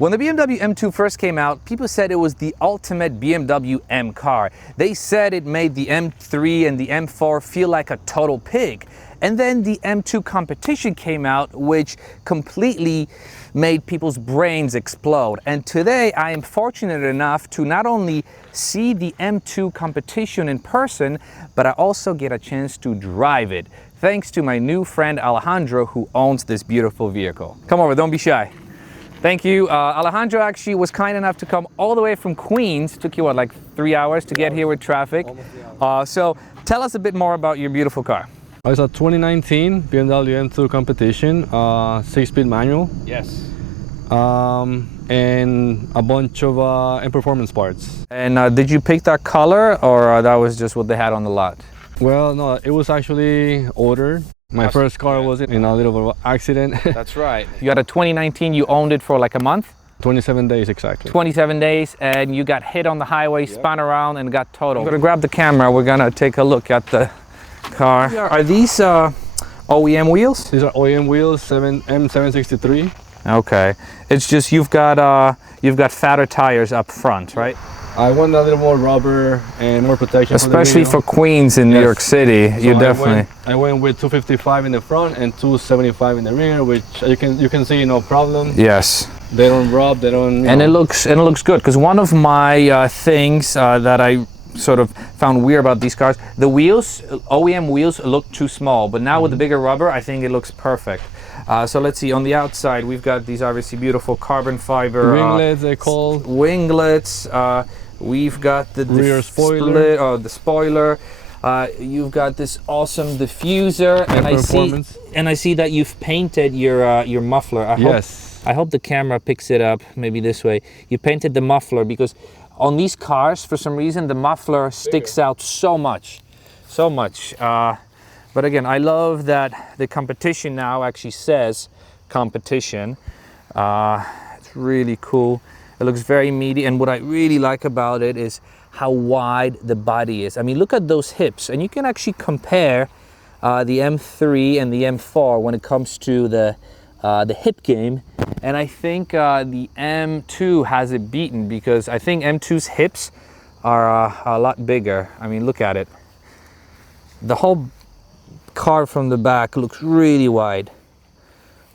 When the BMW M2 first came out, people said it was the ultimate BMW M car. They said it made the M3 and the M4 feel like a total pig. And then the M2 Competition came out, which completely made people's brains explode. And today I am fortunate enough to not only see the M2 Competition in person, but I also get a chance to drive it, thanks to my new friend Alejandro, who owns this beautiful vehicle. Come over, don't be shy. Thank you. Alejandro actually was kind enough to come all the way from Queens. Took you, what, like 3 hours to get here with traffic? So tell us a bit more about your beautiful car. It's a 2019 BMW M2 Competition, 6-speed manual. Yes. And a bunch of MPerformance parts. And did you pick that color, or that was just what they had on the lot? Well, no, it was actually ordered. My first car was in a little bit of an accident. That's right. You had a 2019, you owned it for like a month? 27 days exactly. 27 days, and you got hit on the highway, spun around, and got totaled. I'm gonna grab the camera, we're gonna take a look at the car. Are these OEM wheels? These are OEM wheels, M763. Okay. It's just you've got fatter tires up front, right? I want a little more rubber and more protection. Especially for Queens in New York City, so you definitely. I went with 255 in the front and 275 in the rear, which you can see no problem. Yes. They don't rub, they don't. And it looks good, because one of my things that I sort of found weird about these cars, the wheels, OEM wheels, look too small, but now with the bigger rubber, I think it looks perfect. So let's see, on the outside we've got these obviously beautiful carbon fiber winglets, they're called winglets. We've got the rear spoiler, the spoiler. You've got this awesome diffuser, and I see that you've painted your muffler. I hope the camera picks it up. Maybe this way. You painted the muffler, because on these cars, for some reason, the muffler sticks out so much. But again, I love that the Competition now actually says Competition. It's really cool. It looks very meaty, and what I really like about it is how wide the body is. I mean, look at those hips, and you can actually compare the M3 and the M4 when it comes to the hip game. And I think the M2 has it beaten, because I think M2's hips are a lot bigger. I mean, look at it. The whole car from the back looks really wide.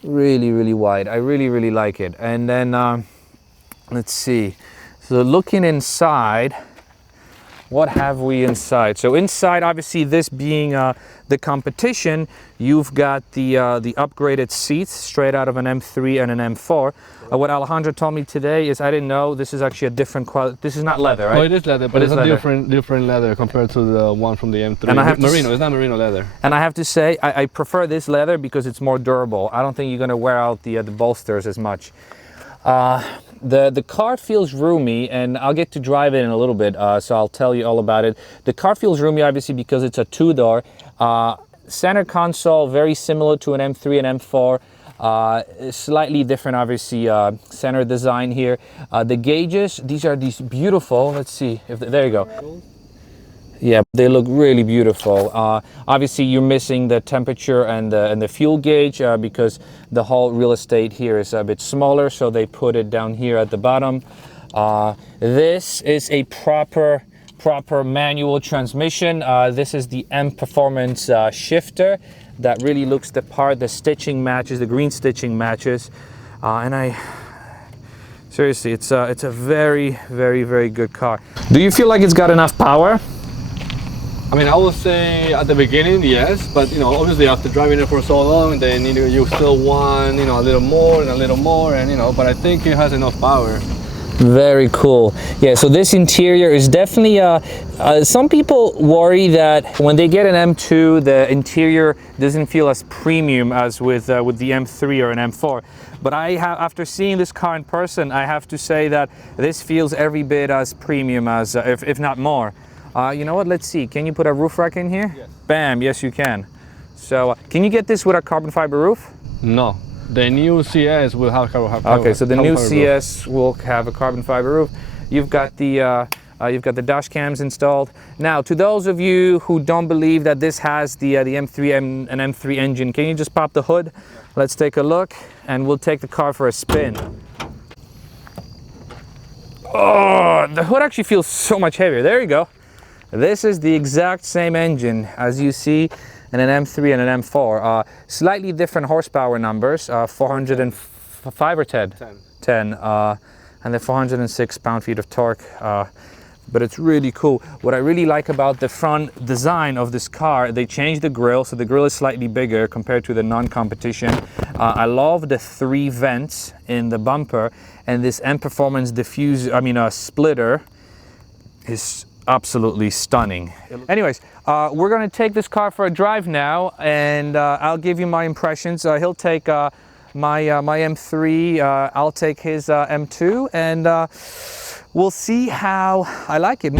Really wide. I really like it. And then let's see. So looking inside, what have we inside? So inside, obviously, this being the Competition, you've got the upgraded seats straight out of an M3 and an M4. What Alejandro told me today is, I didn't know, this is actually a different quality. This is not leather, right? Oh, it is leather, but it's a different leather compared to the one from the M3. And I have merino, it's not merino leather. And I have to say, I prefer this leather because it's more durable. I don't think you're gonna wear out the bolsters as much. The car feels roomy, and I'll get to drive it in a little bit, so I'll tell you all about it. The car feels roomy, obviously, because it's a two-door. Center console, very similar to an M3 and M4. Slightly different, obviously, center design here. The gauges, these are these beautiful, let's see, there you go. Yeah, they look really beautiful. Obviously, you're missing the temperature and the fuel gauge because the whole real estate here is a bit smaller, so they put it down here at the bottom. This is a proper manual transmission. This is the MPerformance shifter that really looks the part. The stitching matches, the green stitching matches, and seriously, it's a very good car. Do you feel like it's got enough power? I mean, I would say at the beginning, yes, but obviously after driving it for so long, then you still want a little more and a little more, and but I think it has enough power. Very cool. Yeah, so this interior is definitely some people worry that when they get an M2, the interior doesn't feel as premium as with the M3 or an M4. But after seeing this car in person, I have to say that this feels every bit as premium as, if not more. You know what, let's see, can you put a roof rack in here? Yes. Bam, yes you can. So can you get this with a carbon fiber roof? No, the new CS will have carbon fiber. Okay, so the new CS will have a carbon fiber roof. You've got the dash cams installed. Now, to those of you who don't believe that this has the M3 and M3 engine, can you just pop the hood? Let's take a look, and we'll take the car for a spin. Oh, the hood actually feels so much heavier. There you go. This is the exact same engine as you see in an M3 and an M4. Slightly different horsepower numbers, 405 or 10? 10. And then 406 pound-feet of torque. But it's really cool. What I really like about the front design of this car, they changed the grille, so the grille is slightly bigger compared to the non-competition. I love the 3 vents in the bumper, and this MPerformance diffuser, splitter is absolutely stunning. Anyways, we're gonna take this car for a drive now, and I'll give you my impressions. He'll take my M3, I'll take his M2, and we'll see how I like it.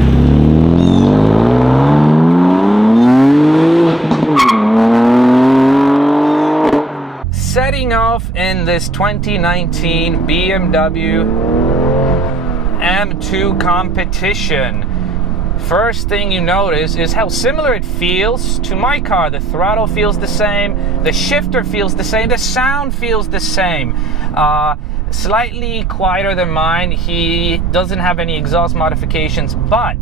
Setting off in this 2019 BMW M2 Competition. First thing you notice is how similar it feels to my car. The throttle feels the same, the shifter feels the same, the sound feels the same. Slightly quieter than mine. He doesn't have any exhaust modifications, but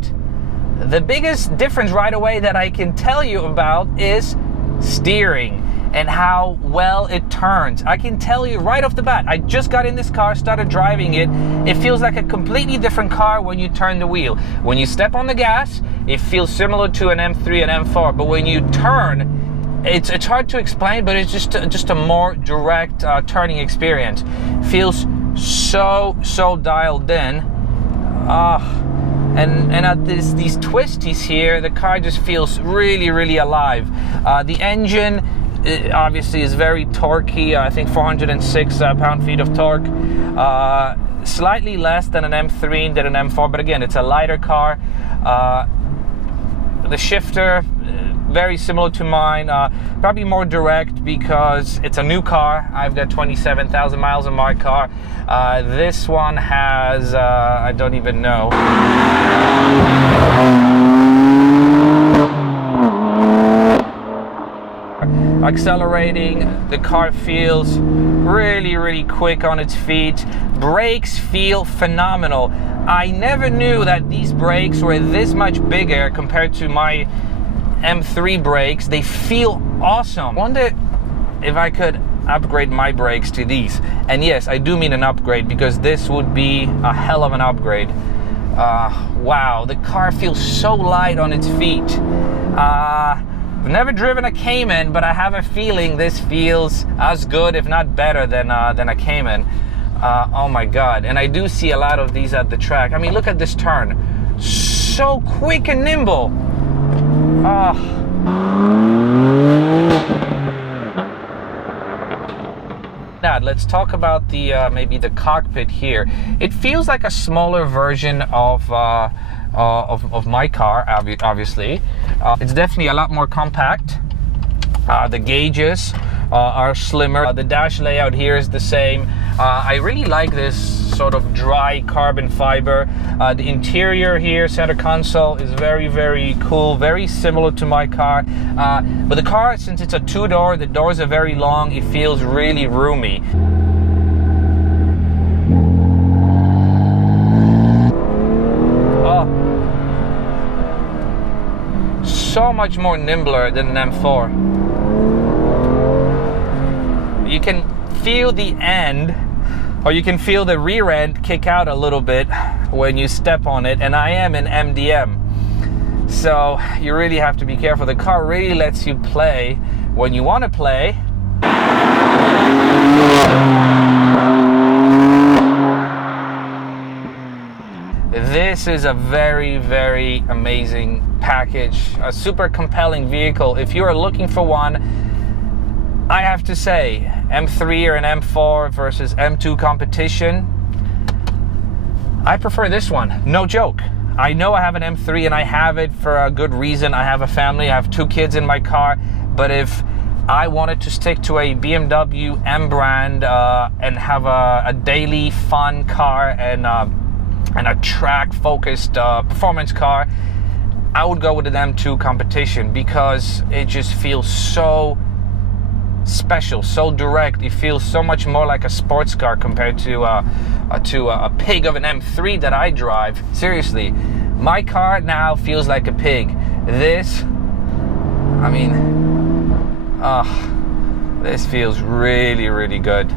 the biggest difference right away that I can tell you about is steering and how well it turns. I can tell you right off the bat, I just got in this car, started driving it. It feels like a completely different car when you turn the wheel. When you step on the gas, it feels similar to an M3 and M4, but when you turn, it's hard to explain, but it's just a more direct turning experience. Feels so dialed in. And at these twisties here, the car just feels really alive. The engine obviously is very torquey. I think 406 pound-feet of torque. Slightly less than an M3 than an M4, but again, it's a lighter car. The shifter, very similar to mine, probably more direct because it's a new car. I've got 27,000 miles on my car. This one has, I don't even know. Accelerating, the car feels really quick on its feet. Brakes feel phenomenal. I never knew that these brakes were this much bigger compared to my M3 brakes. They feel awesome. Wonder if I could upgrade my brakes to these. And yes, I do mean an upgrade, because this would be a hell of an upgrade. Wow, the car feels so light on its feet. I've never driven a Cayman, but I have a feeling this feels as good, if not better, than a Cayman. Oh my God, and I do see a lot of these at the track. I mean, look at this turn. So quick and nimble. Now, let's talk about the maybe the cockpit here. It feels like a smaller version of my car, obviously. It's definitely a lot more compact. The gauges are slimmer. The dash layout here is the same. I really like this sort of dry carbon fiber. The interior here, center console, is very cool, very similar to my car. But the car, since it's a 2-door, the doors are very long, it feels really roomy. So much more nimbler than an M4. You can feel the end, or you can feel the rear end kick out a little bit when you step on it, and I am in MDM, so you really have to be careful. The car really lets you play when you want to play. This is a very amazing package, a super compelling vehicle. If you are looking for one, I have to say, M3 or an M4 versus M2 Competition, I prefer this one, no joke. I know I have an M3 and I have it for a good reason. I have a family, I have 2 kids in my car, but if I wanted to stick to a BMW M brand and have a daily fun car and a track-focused performance car, I would go with an M2 Competition, because it just feels so special, so direct. It feels so much more like a sports car compared to a pig of an M3 that I drive. Seriously, my car now feels like a pig. This, I mean, this feels really, really good.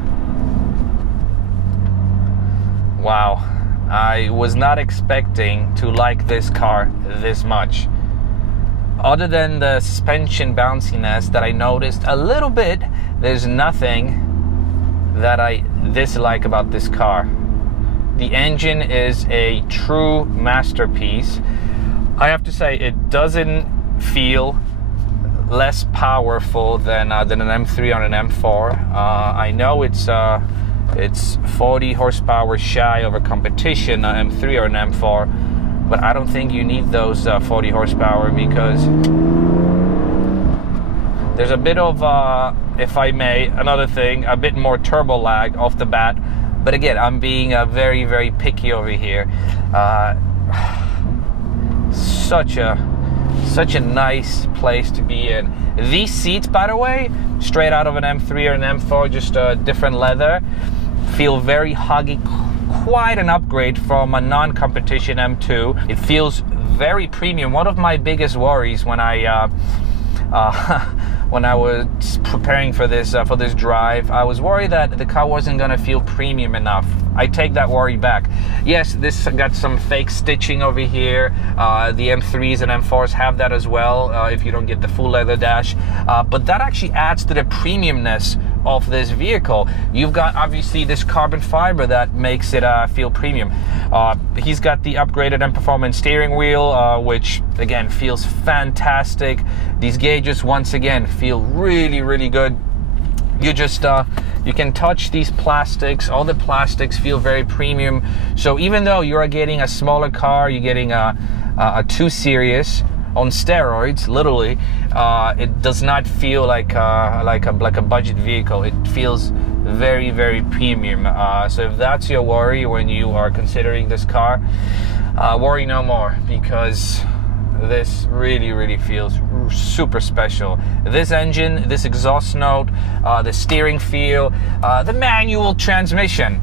Wow, I was not expecting to like this car this much. Other than the suspension bounciness that I noticed a little bit, there's nothing that I dislike about this car. The engine is a true masterpiece. I have to say, it doesn't feel less powerful than an M3 or an M4. I know it's 40 horsepower shy of a competition, an M3 or an M4. But I don't think you need those 40 horsepower because there's a bit of, if I may, another thing, a bit more turbo lag off the bat. But again, I'm being very, very picky over here. Such a nice place to be in. These seats, by the way, straight out of an M3 or an M4, just a different leather, feel very huggy. Quite an upgrade from a non-competition M2. It feels very premium. One of my biggest worries when I was preparing for this drive, I was worried that the car wasn't going to feel premium enough. I take that worry back. Yes, this got some fake stitching over here. The M3s and M4s have that as well, if you don't get the full leather dash. But that actually adds to the premiumness of this vehicle. You've got obviously this carbon fiber that makes it feel premium. He's got the upgraded MPerformance steering wheel, which again feels fantastic. These gauges once again feel really, really good. You just you can touch these plastics. All the plastics feel very premium. So even though you are getting a smaller car, you're getting a 2 Series on steroids, literally, it does not feel like a budget vehicle. It feels very, very premium. So if that's your worry when you are considering this car, worry no more, because this really, really feels super special. This engine, this exhaust note, the steering feel, the manual transmission,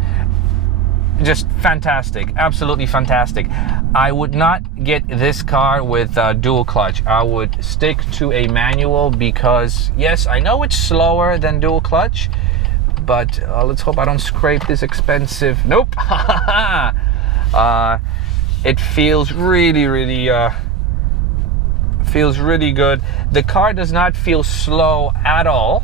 just fantastic, absolutely fantastic. I would not get this car with dual clutch. I would stick to a manual because, yes, I know it's slower than dual clutch, but let's hope I don't scrape this expensive. Nope. It feels really, really feels really good. The car does not feel slow at all.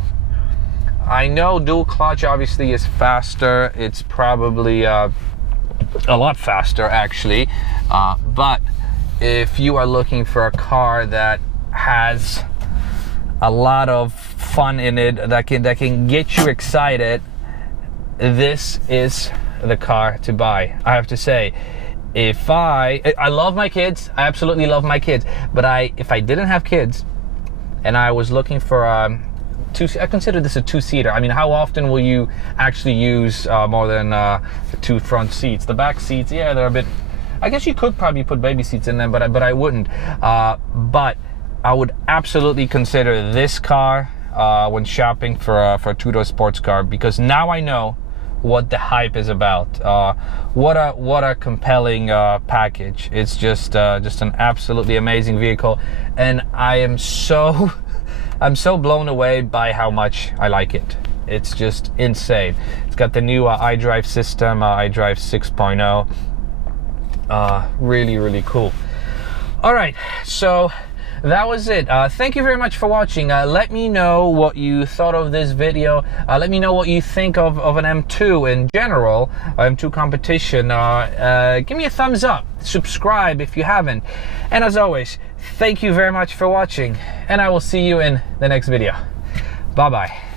I know dual clutch obviously is faster. It's probably a lot faster actually, but if you are looking for a car that has a lot of fun in it, that can get you excited, this is the car to buy. I have to say, if I love my kids, I absolutely love my kids, but if I didn't have kids and I was looking for I consider this a 2-seater. I mean, how often will you actually use more than the 2 front seats? The back seats, yeah, they're a bit, I guess you could probably put baby seats in them, but I wouldn't. But I would absolutely consider this car when shopping for a 2-door sports car, because now I know what the hype is about. What a compelling package. It's just an absolutely amazing vehicle, and I'm so blown away by how much I like it. It's just insane. It's got the new iDrive system, iDrive 6.0. Really, really cool. All right, so that was it. Thank you very much for watching. Let me know what you thought of this video. Let me know what you think of an M2 in general, M2 Competition. Give me a thumbs up. Subscribe if you haven't. And as always, thank you very much for watching, and I will see you in the next video. Bye-bye.